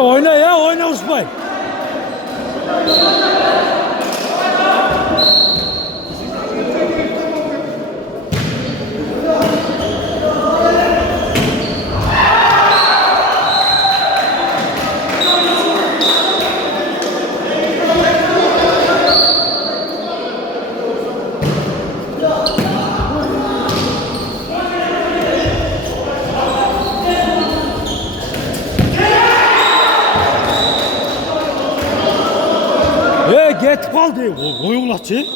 Oyna ya, oyna Osman. Get kaldı. Oyun laçı.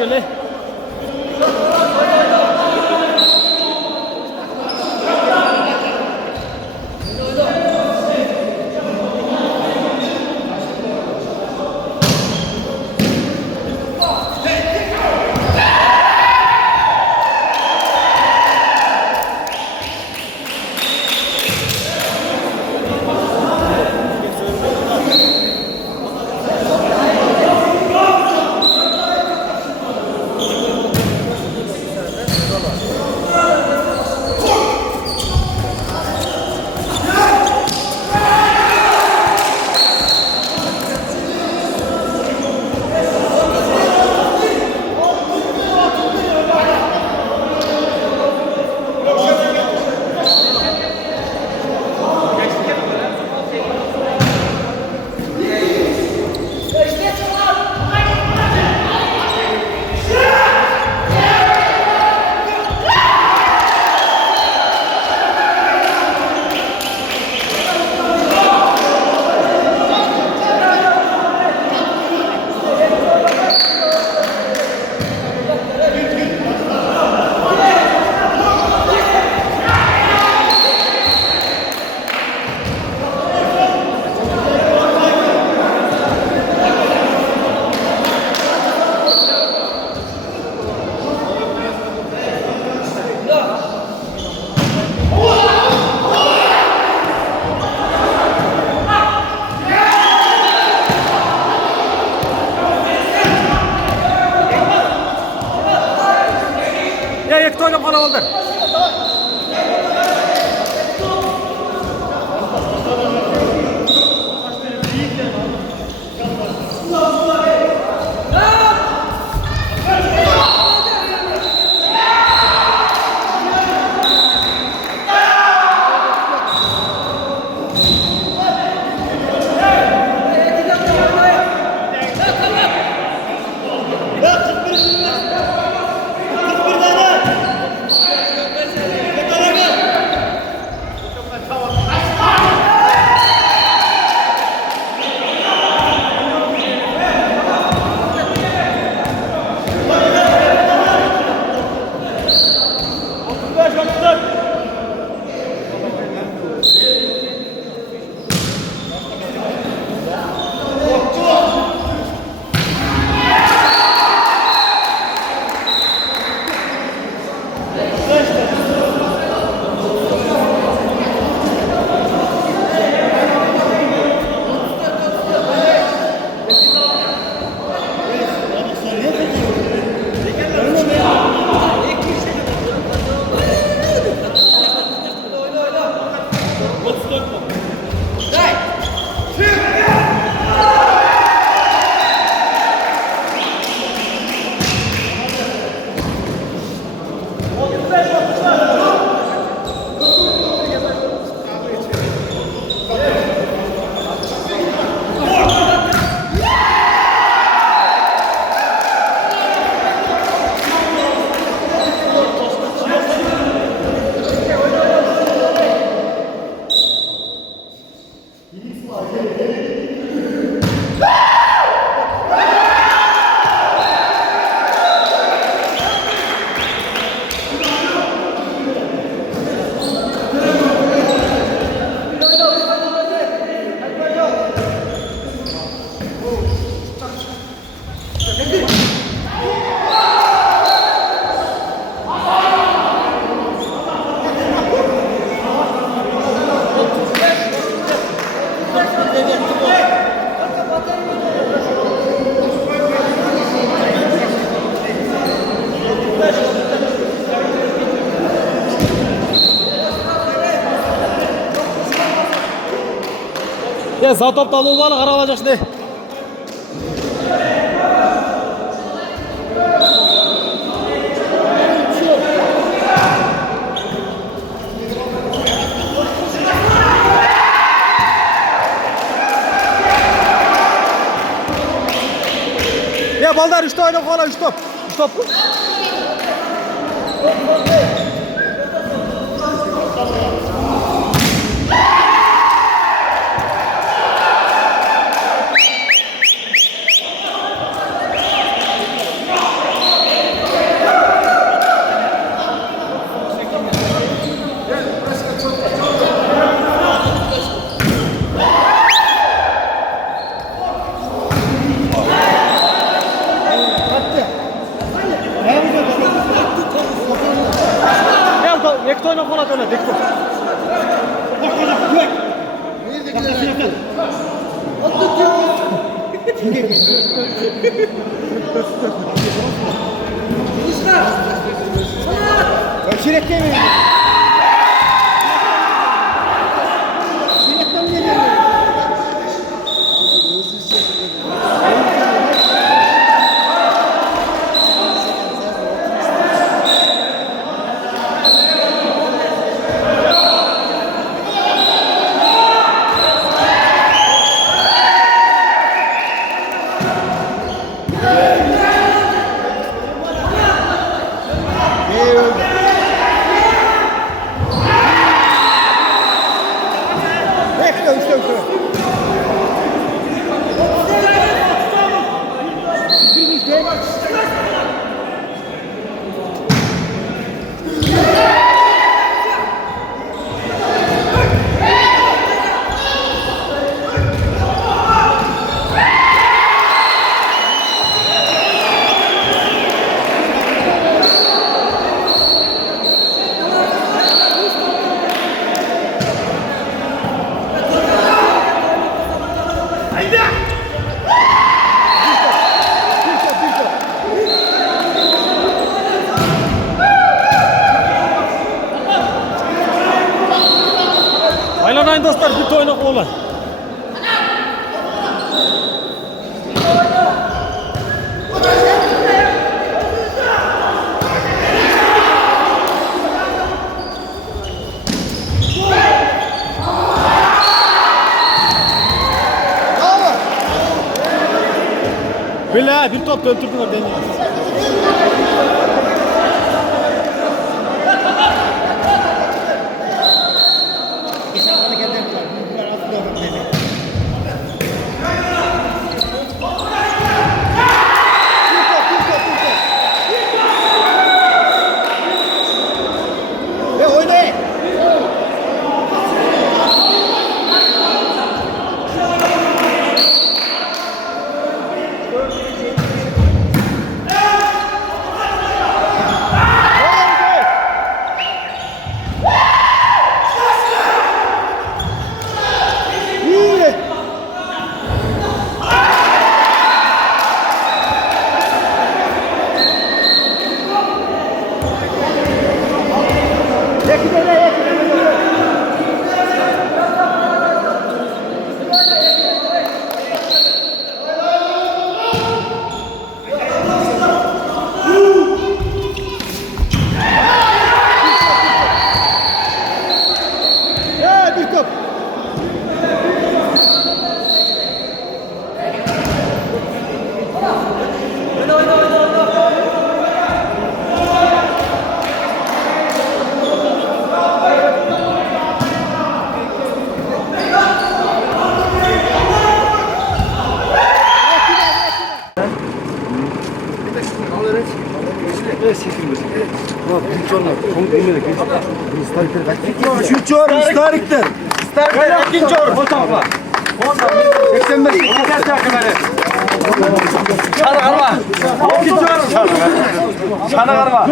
Böyle. Toyla bana oldu. Ya sağ topta alıp al, qara alacaq şimdi. Ya baldar 3 oyna qola 3 top. 3 top. Ekto oyna qola dönedi, ekto. Çilek yemeyin. Çilekten mi geliyor? Aylanayın dostlar, bir oyna qola. Bila bir top döndürdüler beni. Üçüncü orun Starik'ten. Starik'ten ikinci orun. 85. Çanı karma. İkinci orun. Çanı karma.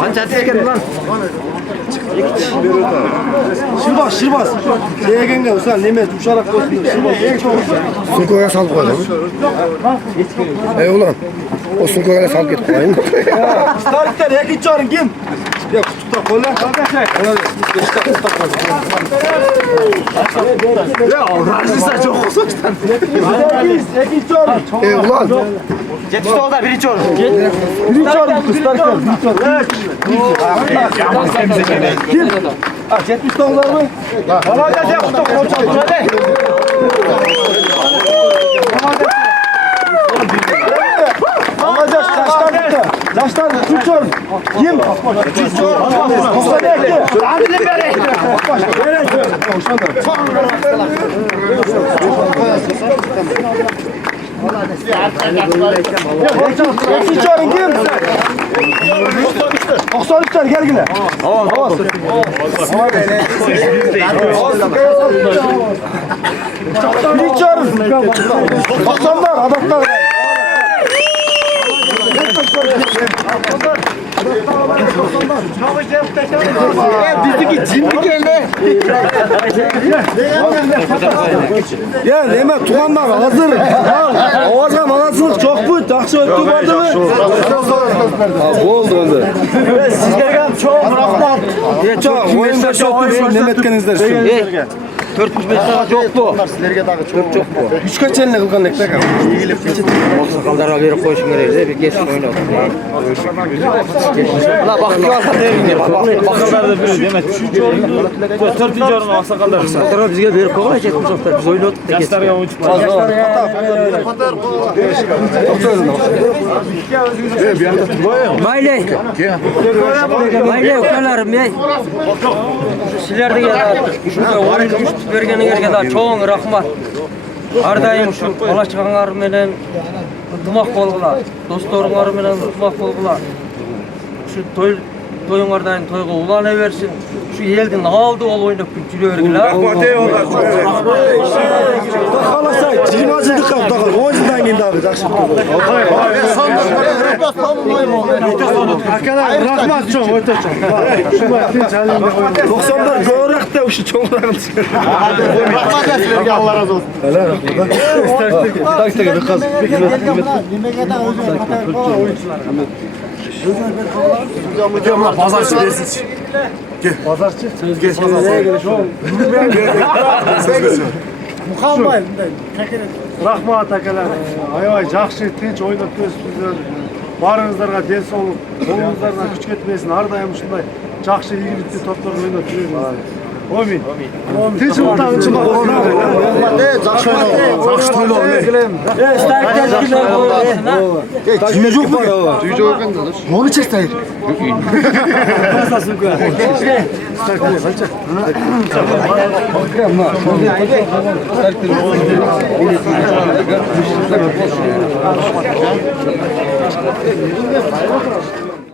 Kanca tekerim lan. Şirbaz. Yegenge usan Nemet uçarak koysun. Sunkoya sal koyalım. Ulan. O sunkoya sal git koyayım. Starik'ten ikinci orun kim? Ya kutukta kola. Ya orası çok uzak. İkinci orun. Ulan. Yetişti oldu birinci orun. Birinci orun Starik'ten. Kim? 70 tonlar mı? Vallahi de kutuk koçak. Hadi. Alacağız taşlar bitti. Üçüncü kim? Üçüncü Adil'in beri. Üçüncü kim? 93'ler gel yine. Hava. Birinci arın. 90'lar adamlar. Bizdeki cimri geldi. Ya Nemet Tuğanlar hazır. Ovazga malasılık çok bu. Takşı öttü vardı mı? Oldu oldu. Sizlerden çok rahmat. Çok oyun başı öttü. Nemet kenizler şu. 405 saat yok bu. Çok bu. Üç kaç eline kılgan ekmek al. O sakallara bir koşun gereği bir geçsin oynadı. La bak ya Bakallar da böyle demek. 4. orun aksakallar. sakallara bizge bir kola çekmişler. Biz oynadık da geçsin. Yaşlar uçuk. Mayle. Mayle okalarım ya. Sizler de gel. Şurada oyun düştü bergeni gerge daha çoğun rahmat. Ardayım şu kola çıkanlar menen dımak bolgular. Dostlarınlar menen dımak bolgular. Şu toyunlardan toyga ulana versin. Şu elden aldı ol oynap kültürörgüler. Kalasay. 20'cılık kapta kal. 10'dan geldi abi. Takşı. Rahmat çok. 90'lar göğrak da şu çoğunlarını çıkar. Rahmat etsin. Allah razı olsun. Takışta gibi kaz. Pazarcı dersin. Pazarcı. Geç pazarcı. Mukalmayın. Rahmat akalar. Ayvay жақсы tinç oynap көзсүздөр. Барыңыздарга ден соолук, колуңуздардан күч кетпесин. Ар дайым ушундай жақсы ийгиликтүү топтор ойноп жүрөңүздөр. Амин. Tinç ынтагычы бар. Жақсы тойлау. Düğme yok mu? Düğme yok mu? Onu çeksen.